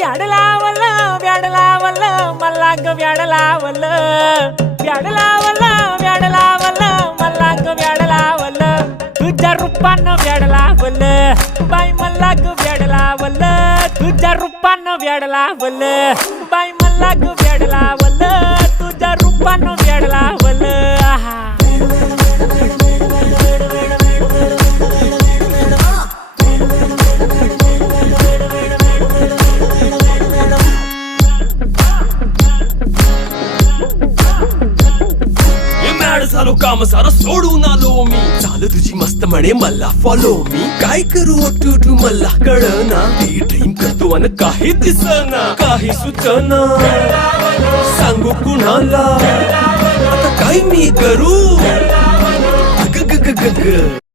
व्याड लावलं व्याड लावलं मला ग व्याड लावलं व्याड लावलं व्याड लावलं मला ग व्याड लावलं तुझ्या रूपानं व्याड लावलं बाई मला ग व्याड लावलं तुझ्या रूपानं व्याड लावलं बाई मला ग व्याड लावलं तुझ्या रूपानं व्याड लावलं आहा झालो काम सारं सोडून आलो मी चाल तुझी मस्त म्हणे मला फॉलो मी काय करू टू मला कळना ती ड्रीम करतो अन काही दिसना काही सुचना सांगू कुणाला आता काय मी करू ग ग ग ग ग